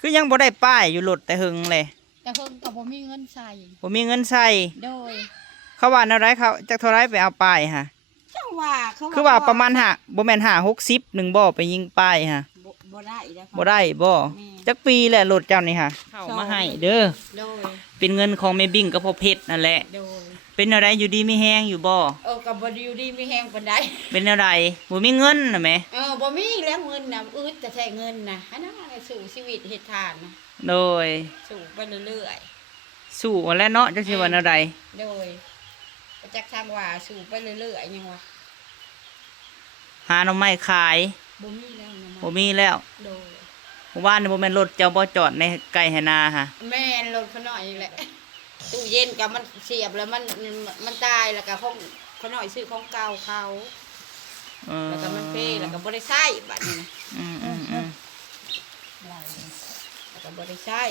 คือยังบ่ได้ป้ายอยู่รถแต่หึงเลยแต่เพิ่งกับบ่มีเงินใส่บ่มีเงินใส่โดยเขาว่าแนวไรเขาจักเท่าไรไปเอาป้ายฮะจังว่าเขาคือว่าประมาณบ่แม่น60หนึ่งบ่ไปยิงป้ายฮะบ่ได้บ่ได้บ่จักปีแหละรถเจ้านี่ฮะเข้ามาให้เด้อโดยเป็นเงินของแม่บิ่งกับพ่อเพชรนั่นแหละโดยเป็นอะไรอยู่ดีมีแฮงอยู่บ่กับบ่อยู่ดีมีแฮงปานใดเป็นอะไรบ่มีเงินน่ะแม่บ่มีแล้วเงินน่ะอึดแต่แท้เงินน่ะอันนั้นสู่ชีวิตเฮ็ดทานนะโดยสู่ไปเรื่อยๆสู้แล้วเนาะจังสิว่าแนวใดโดยจักทางว่าสู่ไปเรื่อยๆยังว่าหาหน่อไม้ขายบ่มีแล้วนะบ่มีแล้วโดยเมื่อวานนี่บ่แม่นรถเจ้าบ่จอดในไกลไหนาฮะแม่นรถเขาน้อยแหละตู้เย็นกับมันเสียบแล้วมันตายแล้วก็ของเขาน้อยซื้อของเก่าเขาแล้วก็มันเพ่แล้วก็บ่ได้ใช้บัดนี้นะแล้วก็บ่ได้ใช้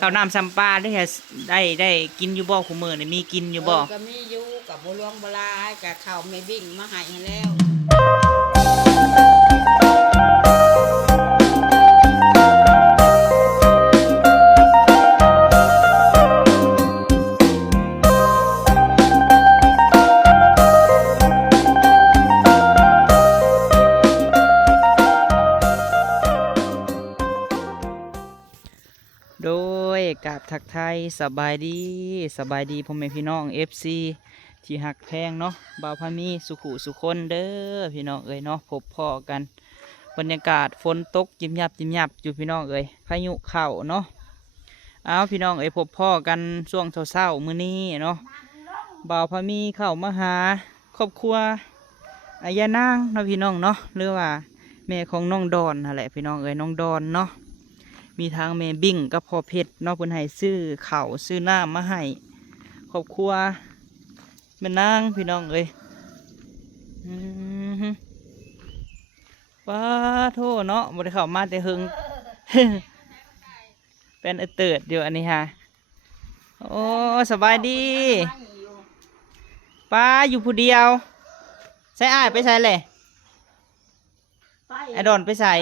ข้าวน้ำซัมปลาได้กินอยู่บ่คุมื้อนี่มีกินอยู่บ่ก็มีอยู่กับบ่หลวงบ่ลายกับข้าวแม่บิ่งมาให้แล้วโดยกับทักไทยสบายดีพ่อแม่พี่น้อง FC ที่หักแพงเนาะบ่าวพามีสุขุสุคนเด้อพี่น้องเอ้ยเนาะพบพ่อกันบรรยากาศฝนตกจิ้มยับอยู่พี่น้องเอ้ยพายุเข้าเนาะเอาพี่น้องเอ้ยพบพ่อกันช่วงเช้ามื้อนี้เนาะบ่าวพามีเข้ามาหาครอบครัวอายานางเนาะพี่น้องเนาะหรือว่าแม่ของน้องดอนนั่นแหละพี่น้องเอ้ยน้องดอนเนาะมีทางแม่บิ่งกับพ่อเพชรเนาะเพิ่นให้ซื้อข้าวซื้อน้ำมาให้ครอบครัวแม่นางพี่น้องเอ้ยว้าโทษเนาะบ่ได้เข้ามาแต่หึง เป็นเติร์ดเดี๋ยวอันนี้ฮะโอ้สบายดีป้าอยู่ผู้เดียวใส่อ้ายไปใส่เลยไอ้ดอนไปใส่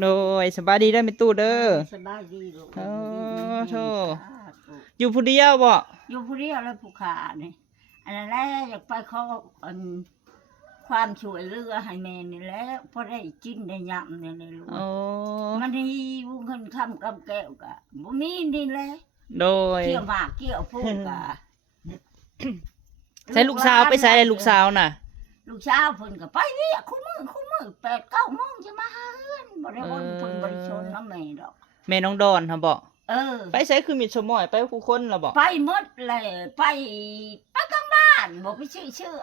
โดยสบายดีได้ไหมตู้เด้อสบายดีลูกโอ้โธ่อยู่ผู้เดียวบ่อยู่ผู้เดียวแล้วผู้ขาเนี่ยอันนั้นแหละอยากไปขอความช่วยเหลือให้แม่นี่แหละพอได้กินได้ยำเนี่ยเลยลูกมันนี่วุ้งขึ้นคำกำแก้วกะบ่มีนี่แหละโดยเกี่ยวหมากเกี่ยวพูกะใส่ลูกสาวไปใส่อะไรลูกสาวน่ะลูกสาวเพิ่นก็ไปนี่คู่มือ8-9 โมงจะมาหาเฮือนบ่ได้วนเพิ่นบ่ได้ชนน้ำแม่ดอกแม่น้องดอนค่ะบ่ไปใส่คือมีสมอยไปคู่คนล่ะบ่ไปหมดเลยไปทางบ้านบ่ไปชื่อ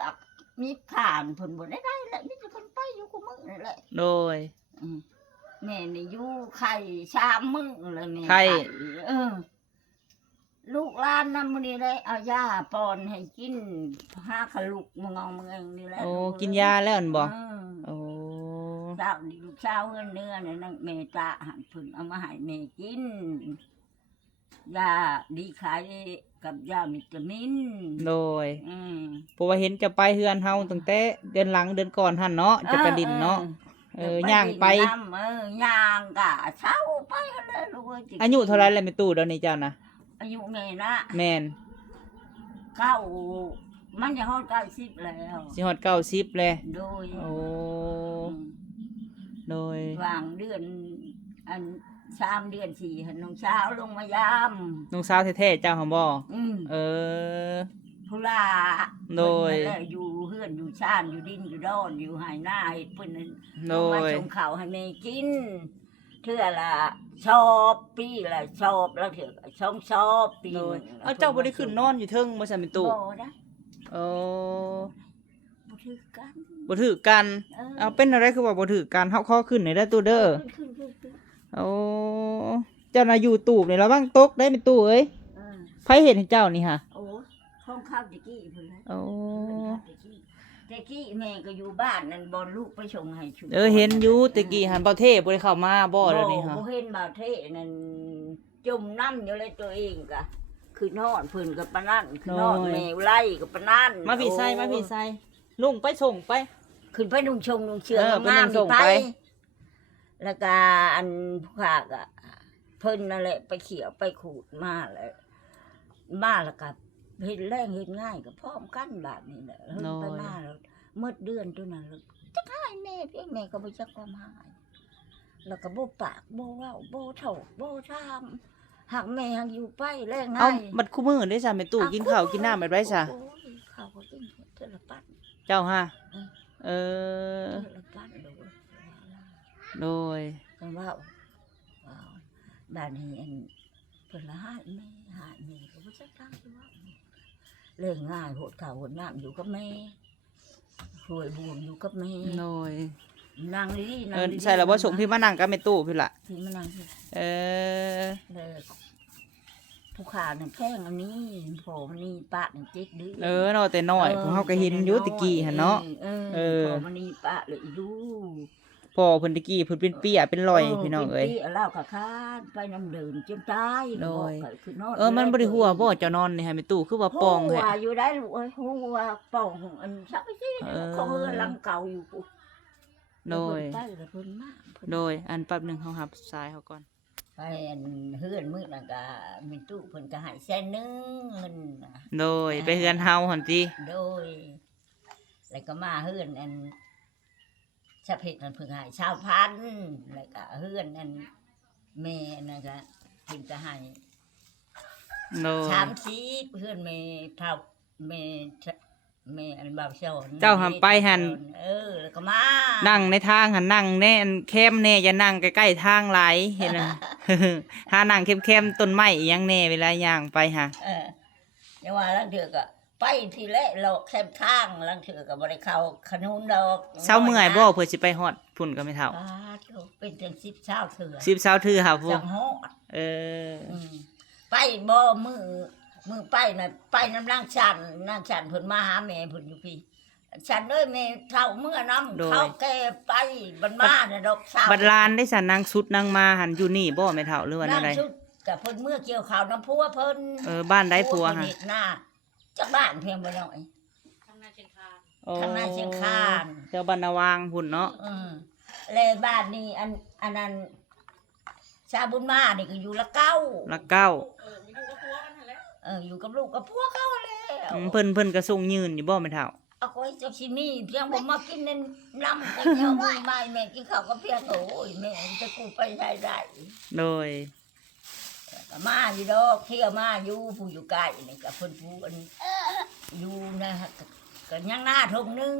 มีผ่านเพิ่นบ่ได้แหละมีแต่เพิ่นไปอยู่คู่มือนั่นแหละโดยแม่นี่อยู่ไข่3 มื้อเลยแม่ไข่ลูกหลานนำมื้อนี้ได้เอายาป้อนให้กินหาขลุกมงองเองนี่แหละโอ้กินยาแล้วอันบ่โอ้สาวนี่ลูกสาวเนื้อนี่นั่งแม่ตาหันเพิ่นเอามาให้แม่กินยาดีขายกับยาวิตามินโดยเพราะว่าเห็นจะไปเฮือนเฮาตั้งแต่เดือนหลังเดือนก่อนหั่นเนาะจะไปดินเนาะย่างไปย่างกะเช้าไปเลยลูกอายุเท่าไรแล้วแม่ตู้เดี๋ยวนี้เจ้านะอายุแม่นะแม่นมันจะฮอด90แล้วสิฮอด90เลยโดยโอ้โดยวางเดือนอัน3 เดือน 4น้องสาวลงมายามน้องสาวแท้ๆเจ้าหั่นบ่พุลาโดยอยู่เฮือนอยู่ชานอยู่ดินอยู่ดอนอยู่ไหหน้าเฮ็ดเพิ่นนั่นมาส่งข้าวให้แม่กินเทื่อละชอบปีละชอบแล้วเถื่อชอบปีเอาเจ้าบ่ได้ขึ้นนอนอยู่เทิงบ่ซั่นเป็นตู้บ่ได้บ่ถือกันเอาเป็นอะไรคือว่าบ่ถือกันเฮาขอขึ้นได้ตู้เด้อโอ้เจ้าน่ะอยู่ตูบนี่ระวังตกได้เป็นตู้เอ้ยไผเห็นให้เจ้านี่ฮะโอ้ห้องข้าวตะกี้เพิ่นโอ้ตะกี้แม่ก็อยู่บ้านนั่นบ่ลูกไปส่งให้ชุเห็นอยู่ตะกี้หันเบาเท่บ่ได้เข้ามาบ่แล้วนี่ฮะบ่เห็นเบาเท่นั่นจมน้ำอยู่เลยตัวเองก็คือนอนเพิ่นก็ปานนั้นคือนอนแม่ไล่ก็ปานนั้นมาพี่ใส่ลุงไปส่งไป ขึ้นไปนุ่งเชือง ไป งาม ส่ ๆ ง ไป ไป แล้วก็อันผู้ขาก็เพิ่นนั่นแหละไปเขี่ยวไปขูดมาเลยมาแล้วก็เฮ็ดแรงเฮ็ดง่ายก็พร้อมกันแบบนี้แหละเฮิ่นไปมาแล้วเมื่อเดือนตัวนั้นเลยจักหายแม่เพียงแม่ก็บ่จักความหายแล้วก็บ่ปากบ่เว้าบ่เท่าบ่ถามหักแม่หักอยู่ไปแรง เอ้า ง่าย บัดคู่มื้อได้ซะแม่ตู้กินข้าวกินน้ำแบบไรซะ โอ้ยข้าวก็กินเทื่อละปั้น เจ้าฮะ อืม เออ เทื่อละปั้นโดย โดย ก็เว้าบ้านนี้อันเพิ่นละหายแม่ก็บ่จักทางสิเว่าเรื่องง่ายโหดข้าวโหดน้ำอยู่กับแม่รวยบวมอยู่กับแม่ โดย นั่งดีๆนั่ เอง อ ดีๆ ใช่แล้วบ่ส่งพี่มานั่งกับแม่ตู้พี่ล่ะ ที่มานั่งที่ เออ เลยผู้ขาเนี่ยแพงอันนี้โผมันนี่ปะนี่7 เดือน เออเนาะแต่น้อยพวกเฮาก็เห็นอยู่ตะกี้หั่นเนาะ เออ โผมันนี่ปะเลยอีดู พ่อเพิ่นตะกี้เพิ่นเป็นเปี้ยเป็นรอยพี่น้องเอ้ย ป็ปีเล่ากับคานไปน้ำเดินจนตาย โดย บอกไปคือนอน มันบ่ได้หัวบ่เจ้านอนนี่ให้แม่ตู้คือว่าปอง หั แท้ วอยู่ได้ลูกเอ้ยหัวป่องอันสักไปสิ เออ เขาเฮือนหลังเก่าอยู่ปุ๊บ โดย ไปแล้วเพิ่นมาเพิ่น โดยอันแป๊บหนึงเฮารับสายเขาก่อน ไปอันเฮือนมื้อนั้นก็มีตู้เพิ่นก็ให้100,000เงินน่ะ โดยไปเฮือนเฮาหั่นติ โดย แล้วก็มาเฮือนอันชะเพชรมันเพิ่งให้1,000แล้วก็เฮือนอันแม่นั่นก็เพิ่นก็ให้ โดย 30เฮือนแม่เฒ่าแม่อันบ่าวสอน เจ้าหันไปหัน แล้วก็มา นั่งในทางหันนั่งแน่อันแคมแน่อย่านั่งใกล้ๆทางหลายเห็นน่ะ หานั่งเข้มๆต้นไม้อีหยังแน่เวลาย่างไปหา อย่าว่าลังเถือก็ไปทีแรกเราแคมทางลังเถือก็บ่ได้เข้าขนุนดอก เช้าเมื่อยบ่เพื่อสิไปฮอดพุ่นก็ไม่เท่า ปาดโถ่เป็นจัง10เช้าเถือ 10เช้าถือหาพุ่ จั น งฮอด เออ ไปบ่มือไปน่ะไปน้ำนางชันนางชันเพิ่นมาหาแม่เพิ่นอยู่พี่ฉันเอ้ยแม่เฒ่าเมื่อน้ำเขาแก่ไปบันมาน่ะดอกสาว บัดลานได้สะนางสุดนางมาหันอยู่นี่บ่แม่เท่าหรือว่า นั่ อะ ง ไร ชุดกับเพิ่นเมื่อเกี่ยวข้าวน้ำพัวเพิ่น บ้านได้ผัว ฮะ ฮะ หน้าจักบ้านเพียงบ่น้อย ทางหน้าเชียงคาน เจ้าบ้านนาวางพุ่นเนาะ เลยบ้านนี้อันนั้นชาบุญมานี่ก็อยู่ละเก้า ละเก้า อยู่กับลูกกับพัวเขาแล้ว เพิ่นก็ส่งยืนอยู่บ่แม่เท่า เอาไว้จักสิมีเพียงบ่มากินนั่นน้ำแต่เดียวมือไม้แม่กินข้าวกับเพียงโอ้ยแม่จะกูไปได้ โดย ก็มาอยู่ดอกเที่ยวมาอยู่ผู้อยู่ใกล้นี่ก็เพิ่นผู้อันอยู่นะฮะก็ยังหน้าทงนึง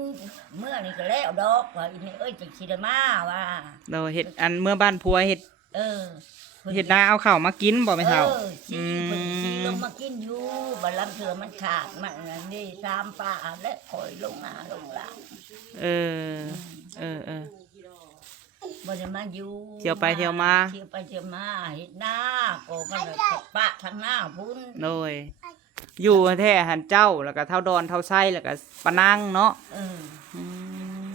เมื่อนี่ก็แล้วดอกว่าอีนี่เอ้ยจังสิได้มาว่า โดยเฮ็ดอันเมื่อบ้านผัวเฮ็ด เออพิ่น เฮ็ดนาเอาข้าวมากินบ่แม่เท่า สีเพิ่นสีลงมากินอยู่บัดลำเถือมันขาดมันอันนี่3ป่าและคอยลงหน้าลงหลัง เออ บ่ได้มาอยู่ เที่ยวไปเที่ยวมา เที่ยวไปเที่ยวมาเฮ็ดนาก็มันเลยปะทางหน้าพุ่น โดย อยู่แท้หันเจ้าแล้วก็เท่าดอนเท่าไส้แล้วก็ปะนังเนาะ เออ อืม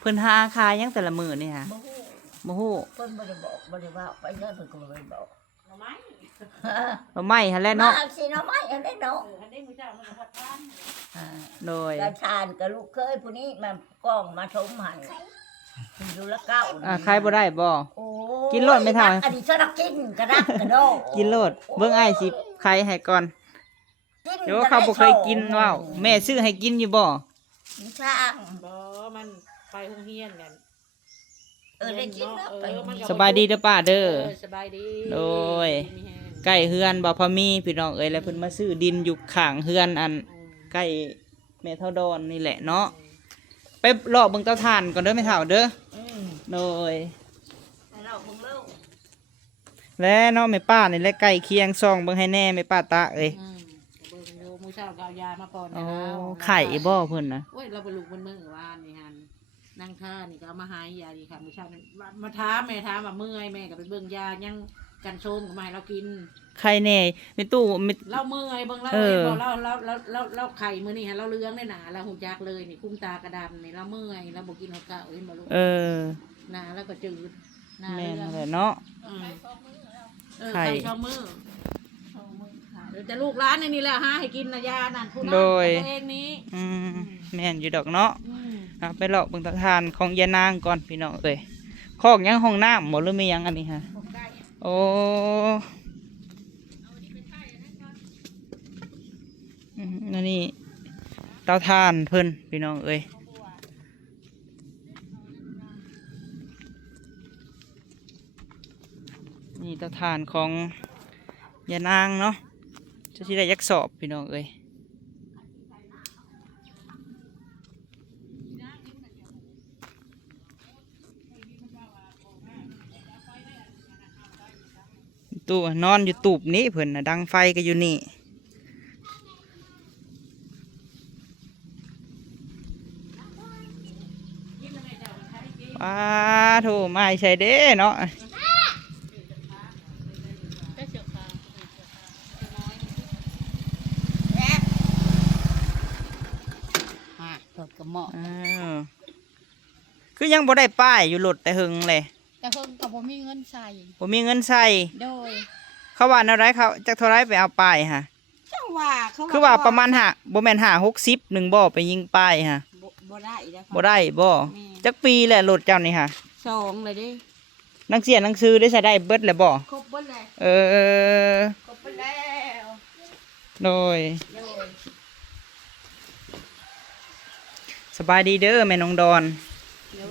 เพิ่นหาขายหยังแต่ละมื้อนี่ฮะ บ่ฮู้ บ่ฮู้ เพิ่นบ่ได้บอกบ่ได้ว่าไปได้เพิ่นก็บ่ได้บอก บ่ไม่หั่นแหละ มา เนาะ เอาสิเนาะไม้อันนี้เนาะอ่า โดย กระชานกับลูกเคยผู้นี้มากล้องมาชมให้อยู่ละเก้า ขายบ่ได้บ่ โอ้ กินโลดไม่เท่า อันนี้จะรักกินกระดักกระโดด กินโลดเบิ่งอ้ายสิขายให้ก่อน กิน เดี๋ยวเขาบ่เคยกินว้าวแม่ซื้อให้กินอยู่บ่ ช่าง บ่มันไปโรงเรียนกัน ได้กินแล้วไป มันก็ สบายดีเด้อป้าเด้อ สบายดี โดย มีแฮง ใกล้เฮือนบ่พอมีพี่น้องเอ้ยแล้วเพิ่นมาซื้อดินอยู่ข้างเฮือนอันใกล้แม่เท่าดอนนี่แหละเนาะไปเลาะเบิ่งเตาถ่านก่อนเด้อแม่เฒ่าเด้อ อืม โดย ให้เราเบิ่งเร็ว และเนาะแม่ป้านี่แหละใกล้เคียงซ่องเบิ่งให้แน่แม่ป้าตาเอ้ย เบิ่งอยู่มื้อเช้าก็เอายามาก่อน โอ้ แล้ว ไข่บ่เพิ่นน่ะ โอ้ยเราไปลูกมันมื้อวานนี่หั่นนั่งท่านี่ก็เอามาหายยาดีค่ะมื้อเช้านี่มาถามแม่ถามว่าเมื่อยแม่ก็ไปเบิ่งยายังกันโชมก็มาให้เรากิน ไข่แน่แม่ตู้แม่ เราเมื่อยเบิ่งเรา เออ บอกเราไข่มื้อนี้ฮะเราเลื้องได้หนาเราหูจักเลยนี่คุ้มตากระดำนี่เราเมื่อยเราบ่กินข้าวเก่าเห็นบ่ลูก เออ หนาแล้วก็จืดหนา แม่น เลื้อง นั่นแหละเนาะ ไข่ ไข่ชอบมือแต่ลูกร้านในนี่แหละหาให้กินนะยานั่นผู้นั้น โดย ตัวเองนี้ อืมแม่นอยู่ดอกเนาะ อืม ไปเลาะเบิ่งตะทานของยายนางก่อนพี่น้องเอ้ยคอกยังห้องน้ำหมดหรือไม่ยังอันนี้ฮะโอ้อันนี้เตาทานเพิ่นพี่น้องเอ้ยนี่เตาทานของยายนางเนาะจะที่ได้ยักสอบพี่น้องเอ้ยตู้นอนอยู่ตูบนี้เพิ่นนะดังไฟก็อยู่นี่ว้าโถไม่ใช่เด้เนาะรถกระหม่อม คือยังบ่ได้ป้ายอยู่รถแต่หึงเลย แต่เพิ่งกับผมมีเงินใส่ บ่มีเงินใส่ โดย เขาว่าแนวไรเขาจักเท่าไรไปเอาป้ายฮะ จังว่าเขา คือว่าประมาณบ่แม่น60หนึ่งบ่ไปยิงป้ายฮะ บ่ได้แล้ว บ่ได้บ่จักปีแหละรถเจ้านี่ฮะ สองเลยดิ หนังเสียหนังสือได้ใส่ได้เบิดแล้วบ่ ครบเบิดเลย เออ ครบเบิดแล้ว โดย โดย สบายดีเด้อแม่น้องดอน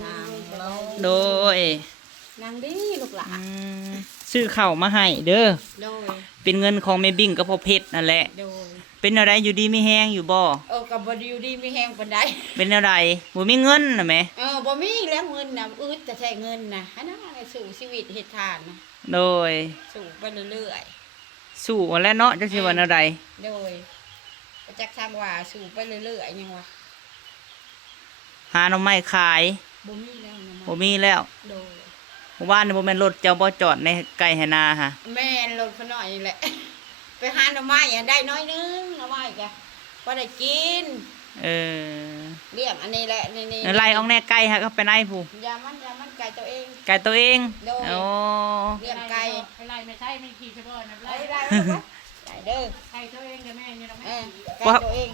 นาง โดย นางดีลูกหลา อื น มซื้อข้าวมาให้เด้อ โดย เป็นเงินของแม่บิ่งกับพ่อเพชรนั่นแหละ โดย เป็นอะไรอยู่ดีมีแฮงอยู่บ่ กับบดีอยู่ดีมีแห้งปานใด เป็นอะไรบ่มีเงินน่ะแหม บ่มีแล้วเงินนะอึดแต่ใช้เงินนะอันนั้นอะไรสู่ชีวิตเฮ็ดทานนะ โดย สู่ไปเรื่อย สู้ว่าแล้วเนาะจักสิว่าแนวใด ๆโดยประจักษ์ทางว่าสู่ไปเรื่อยๆยังวะ หาหน่อไม้ขาย บ่มีแล้วนะ บ่มีแล้ว โดย หมู่บ้านนี่บ่แม่นรถเจ้าบ่จอดในไกลไหนาฮะ แม่นรถเขาหน่อยแหละ ไปหาหน่อไม้อะได้น้อยนึงหน่อไม้กะพอได้กิน เออ เลี้ยงอันนี้แหละนี่ ไล่ออกแน่ไกลฮะก็ไปไหนผู้ ยามันไก่ตัวเอง ไกลตัวเอง โดย โอ้ เลี้ยงไก่ ไล่ไม่ใช่ไม่ขี่เฉพาะนะ ไล่ ไล่ ได้เด้อ ไก่ตัวเองกับแม่นี่เราไม่ ไก่ ว่า ตัวเอง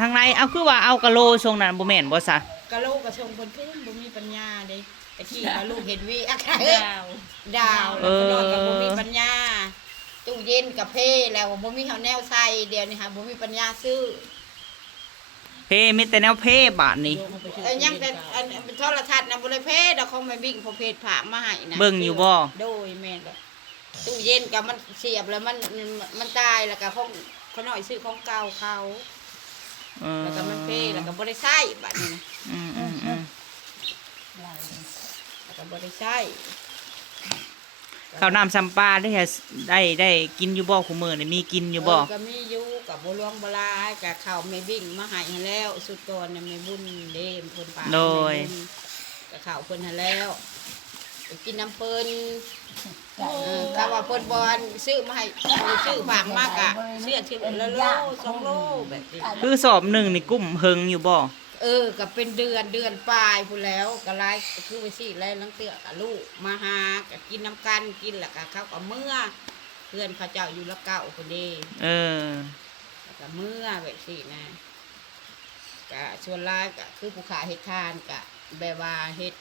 ทางในเอาคือว่าเอากะโลทรงนั้นบ่แม่นบ่ซะ กะโลกกระชงคนขึ้นบ่มีปัญญาเด้ตะกี้ว่าลูกเห็นวีอะ ดาว ดาวแล้วก็นอนกับบ่มีปัญญาตู้เย็นกับเพแล้วบ่มีเฮาแนวใส่เดี๋ยวนี้ค่ะบ่มีปัญญาซื้อ เพมีแต่แนวเพบาทนี่ ยังแต่อันโทรทัศน์น่ะบ่ได้เพดอกของแม่บิ่งพอเพจผามาให้นะ เบิ่งอยู่บ่ โดยแม่นบ่ตู้เย็นก็มันเสียบแล้วมันตายแล้วก็ของเขาน้อยซื้อของเก่าเขา เออ แล้วก็มันเพแล้วก็บ่ได้ใช้บัดนี้นะ อืม แล้วก็บ่ได้ใช้ ข้าวน้ำซ้ำปลาได้กินอยู่บ่คุมื้อนี่มีกินอยู่บ่ ก็มีอยู่กับบ่หลวงบ่ลายกับข้าวแม่บิ่งมาให้หั้นแล้วสุดก่อนน่ะแม่บุญเด้เพิ่นปาก โดย กับข้าวเพิ่นหั้นแล้วไปกินน้ำเพิ่นถ้าว่าเพิ่นบ่อันซื้อมาให้ซื้อฝากมากะเสื้อถึงละโล2 โลแบบนี้ คือสอบหนึ่งนี่กุ้มเฮิงอยู่บ่ ก็เป็นเดือนปลายพู้นแล้วก็หลายคือไปสิแล้วลังเตือกับลูกมาหาก็กินน้ำกันกินแล้วก็เขาก็เมื่อเพื่อนเขาเจ้าอยู่ละเก่าพุ่นเด้ เออ แล้วก็เมื่อแบบสินะก็ชวนหลายก็คือผู้ขาเฮ็ดทานก็แบบว่าเฮ็ด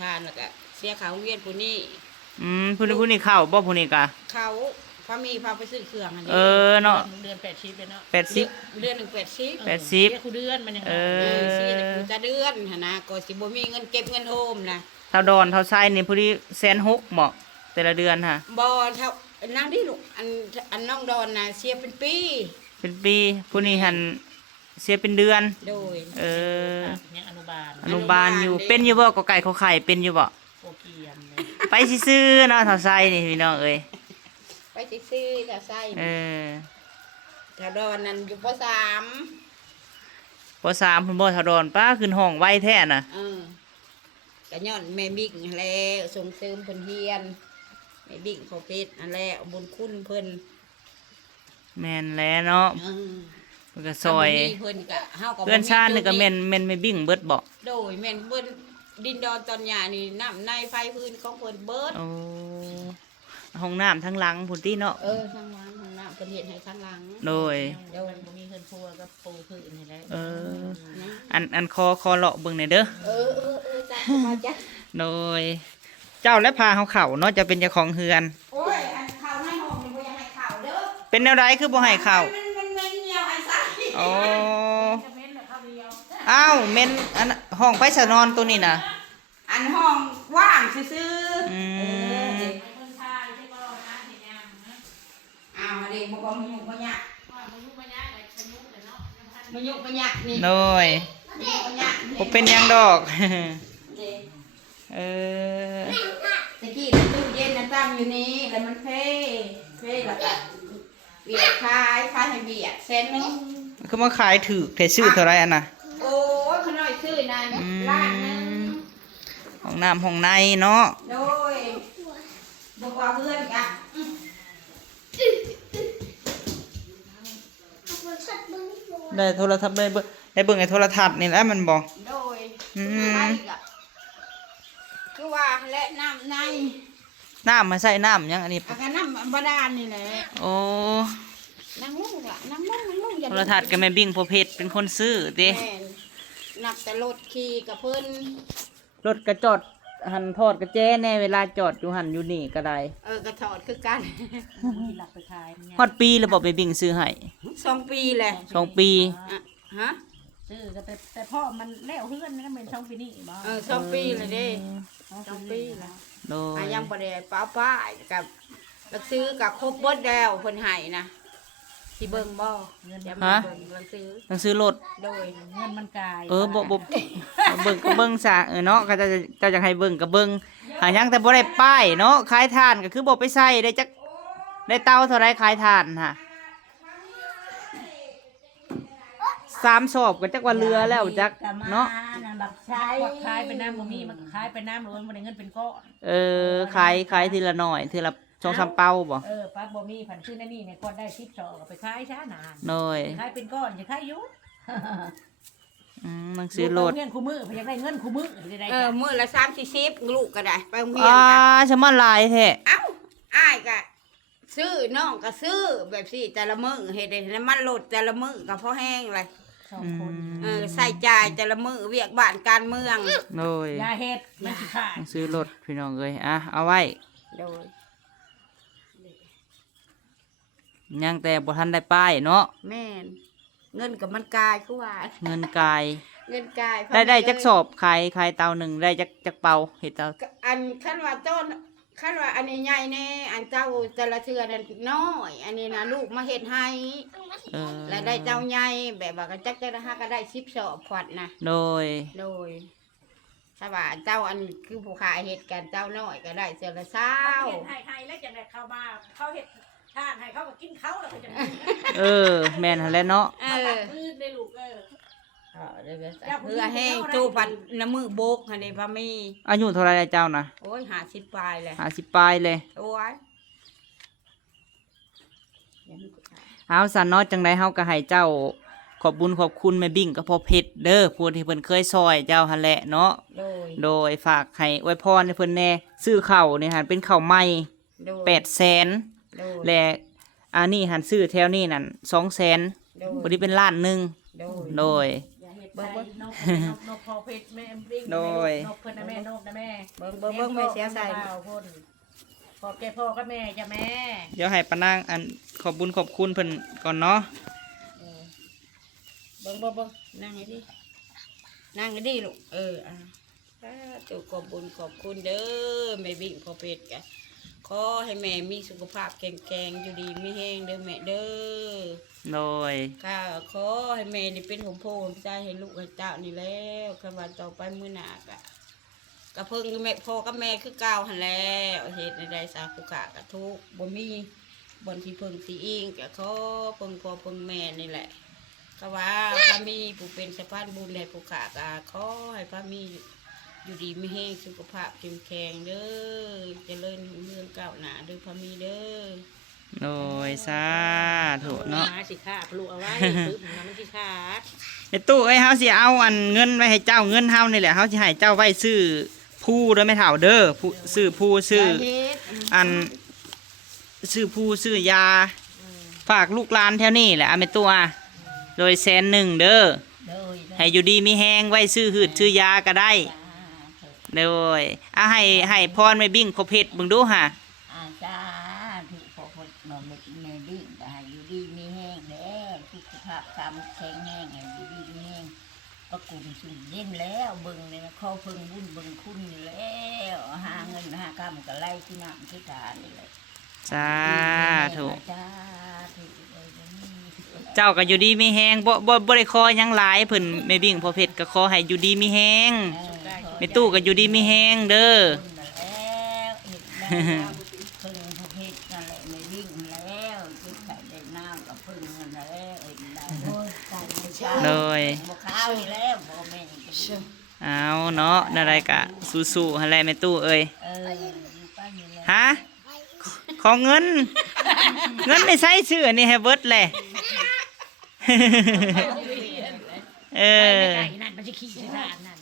ทานแล้วก็เสียค่าโรงเรียนผู้นี้ ผู้นี้เข้าบ่ผู้นี้กะ เขาพามีพาไปซื้อเครื่องอันนี้ เออเนาะ เดือน8 ชิปเลยเนาะ 80 เดือนหนึ่ง80 80 เสียคู่เดือนมันยัง เอ เสีย อ แต่เดือนหั่นนะก็สิบ่มีเงินเก็บเงินโฮมนะ เท่าดอนเท่าไส้นี่ผู้นี้160,000เหมาะแต่ละเดือนฮะ บ่เท่านางที่ลูกอันน้องดอนน่ะเสียเป็นปี เป็นปีผู้นี้หันเสียเป็นเดือน โดย เออ ยังอนุบาล อนุบาลอยู่เป็นอยู่บ่ก็ไก่เขาไข่เป็นอยู่บ่ โอเกียมเลย ไปซื้อๆเนาะเท่าไส้นี่พี่น้องเอ้ย ไปซื้อๆถ้าใส่ เออ ถ้าดอนนั่นอยู่ป .3 ป3พุ่นบ่เท่าดอนป้าขึ้นห้องไวแท้น่ะ ก็ย้อนแม่บิ๊กนั่นแหล้วส่งเสริมเพิ่นเฮียนแม่บิ๊กเขาเพชรนั่นแหละบุญคุณเพิ่น แม่นแล้วเนาะ เออ เพิ่นก็ซอย ถ้าบ่มีเพิ่นก็เฮาก็บ่มี เพื่อนชาตินี่ก็แม่นไม่บิ่งเบิดบ่ โดยแม่นเพิ่นดินดอนตอนหญ้านี่น้ำในไฟพื้นของเพิ่นเบิด โอ้ห้องน้ำทั้งหลังพุ่นติเนาะ ทางน้ำทางน้ำ เพิ่นเฮ็ดให้ข้างหลัง โดย เดี๋ยวมันบ่มีเพิ่นพัวกับปูพื้นนี่แหละ อันคอเลาะเบิ่งหน่อยเด้อ จ้ะมาจ้ะ โดย เจ้าและพาเฮาเข้าเนาะจะเป็นเจ้าของเฮือน โอ้ยอันข้าวในห้องนี่บ่อยากให้ข้าวเด้อ เป็นแนวใดคือบ่ให้เข้า มันเหี่ยวอันซะ อ๋อ จะเป็นแบบข้าวเดียว อ้าวเม่นอันห้องไฟสนอนตัวนี้น่ะ อันห้องว่างซื่อ อืม ให้เพิ่นทายใช่บ่นะเฮ็ดหยังนะ ๆอ้าวเด็กบ่บ่มีบ่ยาก ว่าบ่ยุ่งบ่ยากก็สนุกเลยเนาะ บ่ยุกบ่ยากนี่ โดย บ่ยุกบ่ยาก บ่เป็นหยังดอก เด้ เออ ตะกี้ตู้เย็นน่ะตั้งอยู่นี่แล้วมันเพ่แล้วก็เบียดขายให้เบียดเส้นนึง คือมาขายถูกแต่ซื้อเท่าไหร่อันน่ะ โอ้ยขน้อยซื้อนั่นล้านหนึง ห้องน้ำห้องในเนาะ โดยบอกว่าเพื่อนอ่ะ ได้โทรทัศน์ได้เบิ่งไอ้โทรทัศน์นี่แหละมันบอก โดย อืม ไปอีกอ่ะคือว่าและน้ำใน น้ำมาใส่น้ำยังอันนี้ อาการน้ำบาดาลนี่แหละ โอ้ นั่งลงล่ะนั่งลงอย่า โทรทัศน์ก็แม่บิ่งพอเพชรเป็นคนซื้อติ แม่นนับแต่รถขี่กับเพิ่น รถกระจอดหันทอดกระแจแน่เวลาจอดอยู่หันอยู่นี่ก็ได้ กระถอดคือกัน ที่หลักไปขายมัน ฮอดปีแล้วบอกไปบิ่งซื้อให้ 2 ปีแหละ 2 ปี อ่ะฮะ ซื้อก็แต่พ่อมันแล้วเฮือนมันเป็นช่องปีนี้บ่ 2 ปีเลยเด้2 ปีแล้ว โดย ยังบ่ได้ป้ายกับแล้วซื้อกับครบเบิดแล้วเพิ่นให้นะสิเบิ่งบ่เดี๋ยวมาเบิ่งแล้วซื้อ ต้องซื้อรถ โดย เงินมันกาย บ่เบิ่งก็เบิ่งซะเนาะก็จะอยากให้เบิ่งก็เบิ่งหายังแต่บ่ได้ป้ายเนาะขายทานก็คือบ่ไปใส่ได้จักได้เตาเท่าไรขายทานฮะ3 สอบก็จักว่าเรือแล้วจักเนาะ แบบใช้ขายไปน้ำบ่มีมันขายไปน้ำหรือมันได้เงินเป็นก้อน ขายทีละหน่อยทีละ2-3 เป้าบ่ ปัดบ่มีผันซื้อนั่นนี่เนี่ยก้อนได้10 2ก็ไปขายช้านาน หน่อย ขายเป็นก้อนจะขายอยู่ หนังสือรถ เงินคู่มืออยากได้เงินคู่มือได้ มื้อละ30-40ลูกก็ได้ไปโรงเรียน อ่า กัน ฉันมาหลายแท้ เอ้าอ้ายก็ซื้อน้องก็ซื้อแบบสิแต่ละมื้อเฮ็ดให้น้ำมันลดแต่ละมื้อก็พอแห้งเลย 2 คน ใส่จ่ายแต่ละมื้อเวียกบ้านการเมือง โดย ยาเฮ็ดมันสิขาด หนังสือรถพี่น้องเอ้ยเอาไว้ โดย ยังแต่บ่ทันได้ป้ายเนาะ แม่นเงินกับมันกายคือว่า เงินกาย เงินกาย ได้จักสอบขายเตาหนึ่งได้จักเป่าเห็ดเตา อันคันว่าต้นคันว่าอันนี้ใหญ่แน่อันเจ้าแต่ละเทื่อนั่นน้อย อันนี้นะลูกมาเฮ็ดให้ และได้เจ้าใหญ่แบบว่าก็จักจะได้ก็ได้10สอบขวัดนะ โดย โดยถ้าว่าเจ้าอันคือผู้ขายเฮ็ดกันเจ้าน้อยก็ได้เทื่อละ เฮ็ดให้แล้วจังได๋เข้ามาเขาเฮ็ดทานให้เขาก็กินเขาแล้วเขาจะ แม่นหั่นแหละเนาะ พื้นได้ลูกเพื่อแห้งตู้พันน้ำมือโบกอันนี้พ่อมี อายุเท่าไรแล้วเจ้านะ โอ้ย50ปลายเลย 50ปลายเลย โอ้ย เอาสันเนาะจังไดเฮาก็ให้เจ้าขอบบุญขอบคุณแม่บิ่งกับพ่อเพชรเด้อผู้ที่เพิ่นเคยซอยเจ้าหั่นแหละเนาะ โดยฝากให้อวยพรให้เพิ่นแน่ซื้อข้าวนี่หั่นเป็นข้าวใหม่800,000และอันนี้หั่นซื้อแถวนี้นั่น200,000บ่ได้เป็นล้านหนึงโดย นกพอเพชรแม่วิ่ง โดย นกเพิ่นนะแม่นกนะแม่ เบิ่งไม่เสียใส่ ขอบใจพ่อกับแม่จ้ะแม่ เดี๋ยวให้ปานางอันขอบบุญขอบคุณเพิ่นก่อนเนาะ เบิ่งนั่งให้ดินั่งให้ดิลูกตัวขอบบุญขอบคุณเด้อแม่บิ่งพ่อเป็ดกะขอให้แม่มีสุขภาพแข็งแรงอยู่ดีไม่แห้งเด้อแม่เด้อ โดย ค่ะขอให้แม่นี่เป็นหัวโพหัวใจให้ลูกให้เจ้านี่แล้วคำว่าต่อไปมื้อหน้ากะกะเพิ่งแม่พ่อกับแม่คือเก่าหั่นแล้วเหตุใดๆสาธุกะกะทุกข์บ่มีบ่ที่เพิ่งสิอิงกะขอเพิ่งพ่อเพิ่งแม่นี่แหละก็ว่าพระมีผู้เป็นสะพานบุญและผู้ขากะขอให้พระมีอยู่ดีไม่แห้งสุขภาพเข้มแข็งเด้อเจริญรุ่งเรืองก้าวหน้าเด้อพระมีเด้อ โดยสาธุเนาะ สิขาดปลูกเอาไว้ปึ๊บมันสิขาด ไอ้ตู้เฮาสิเอาอันเงินไว้ให้เจ้าเงินเฮานี่แหละเฮาสิให้เจ้าไว้ซื้อผู้เด้อแม่เฒ่าเด้อผู้ซื้อผู้ซื้ออันซื้อผู้ซื้อยา ฝากลูกหลานแถวนี้แหละแม่ตัวโดย100,000เด้อ โดย ให้อยู่ดีมีแฮงไว้ซื้อหืดซื้อยาก็ได้โดยให้พรแม่บิ่งพอเพชรเบิ่งดูห่ะ จ้าถูกพอคนนอนแม่ดิ้งก็ให้อยู่ดีมีแห้งแล้วสุขภาพกำแข็งแห้งให้อยู่ดีมีแห้งประกุมสุ่มเย็นแล้วเบิ่งเลยนะข้อเพิ่งบุญเบิ่งคุณอยู่แล้วหาเงินหาคำก็ไล่ที่น้ำที่ทานนี่แหละ สาธุ จ้าถูกเลยนี่ เจ้าก็อยู่ดีมีแฮงบ่ได้ขอหยังหลายเพิ่นแม่บิ่งพอเพชรก็ขอให้อยู่ดีมีแฮงแม่ตู้ก็อยู่ดีมีแฮงเด้อ คุณนั่นแล้วเห็นแล้วพึ่งพระเพชรนั่นแหละไม่วิ่งแล้วจุดไข่ได้น้ำกับพึ่งนั่นแหละเอ็นได้โอ้ยไก่ไม่ใช่ เลย บ่ข้าวนี่แล้วพ่อแม่ก็ดี เอาเนาะอะไรกะสู้ๆหั่นแหละแม่ตู้เอ้ย ไปอยู่แล้ว ฮะขอเงิน เงินในใช้ชื่ออันนี้ให้เบิดแหละ เออ นั่นมันจะขี้ใช่ไหมนั่น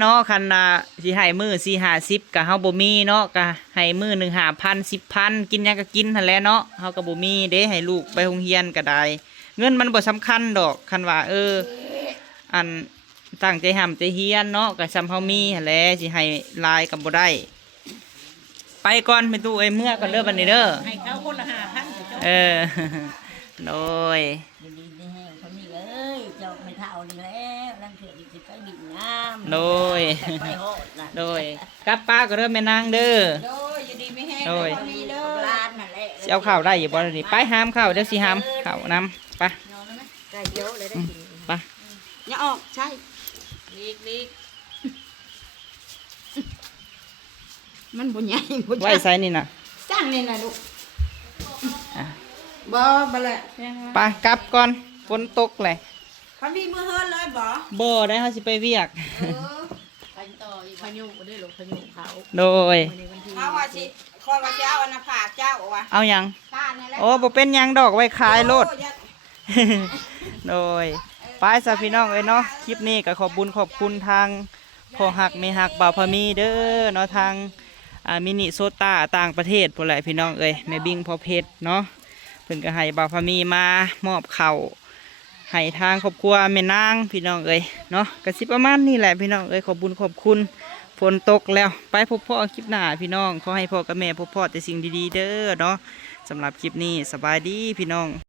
เนาะคันน่ะสิให้มื้อ4-50ก็เฮาบ่มีเนาะก็ให้มื้อหนึ่ง5,000 10,000กินหยังก็กินหั่นแหละเนาะเฮาก็บ่มีเด้ให้ลูกไปโรงเรียนก็ได้ เงินมันบ่สำคัญดอกคันว่าอันตั้งใจห้ำใจเฮียนเนาะก็ซ้ำเฮามีหั่นแหละสิให้หลายก็บ่ได้ ไปก่อนแม่ตู้เอ้ยเมื่อก่อนเด้อบัดนี้เด้อ ให้เขาคนละ5,000 เออ โดย ดีๆนี่แห้งคนนี้เอ้ยเจ้าไม่เท่านี่แล้วนั่นเถื่อสิไปดิ่งน้ำ โดย ไปโหดน่ะ โดยกลับป้าก็เริ่มแม่นางเด้อ โดยอยู่ดีไม่แห้ง โดย ดีเด้อ ร้านนั่นแหละ สิเอาข้าวได้อยู่บ่ล่ะนี่ไปหามข้าวเดี๋ยวสิหามข้าวนํไป ไก่เยอะเลยได้กิน ไป อย่าออกใช่ ลีก มันบ่ใหญ่บ่ ไว้ใส่นี่น่ะ จ้างนี่นะลูก อ่ะ บ่แหละ ไปกลับก่อนฝนตกแหละ เขามีมือเฮิร์นเลยบ่ บ่ได้เฮาสิไปเวียก ไปต่ออีกพายุได้หรอพายุเขา โดย ในวันที่ เขาว่าสิคอยว่าสิเอาอันน่ะผากเจ้าว่ะ เอาหยัง ข้านี่แหละ โอ้บ่เป็นหยังดอกไว้ขายโลด โอ้ย โดยไปซะพี่น้องเอ้ยเนาะคลิปนี้ก็ขอบคุณทางพ่อหักแม่หักบ่าวพะมีเด้อเนาะทางมินิโซต้าต่างประเทศพุ่นแหละพี่น้องเอ้ยแม่บิ่งพ่อเพชรเนาะเพิ่นก็ให้บ่าวพะมีมามอบข้าวให้ทางครอบครัวแม่นางพี่น้องเอ้ยเนาะก็สิประมาณนี้แหละพี่น้องเอ้ยขอบคุณฝนตกแล้วไปพบพ่อคลิปหน้าพี่น้องขอให้พ่อกับแม่พบพ่อแต่สิ่งดีๆเด้อเนาะสำหรับคลิปนี้สบายดีพี่น้อง